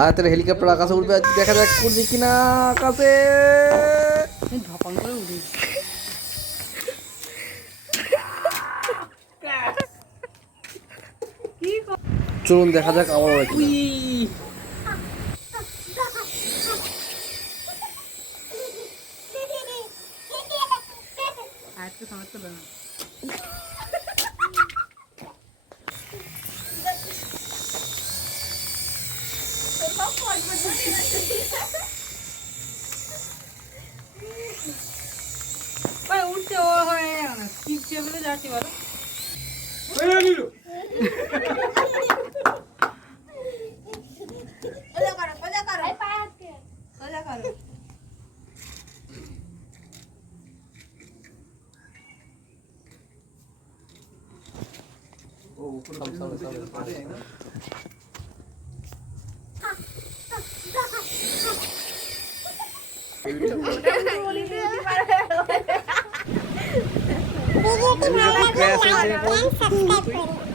আর তাহলে হেলিকপ্টার আকাশে উঠবে, দেখা যাক উঠবে কিনা আকাশে। ঝপাং করে উঠে চলুন দেখা যাক আবার ওরা কিনা। আজকে সময় তো না উঠছে ও হয় কি চেপে যাচ্ছি বলো ভিডিওটি ভালো লাগলে লাইক কমেন্ট সাবস্ক্রাইব করুন।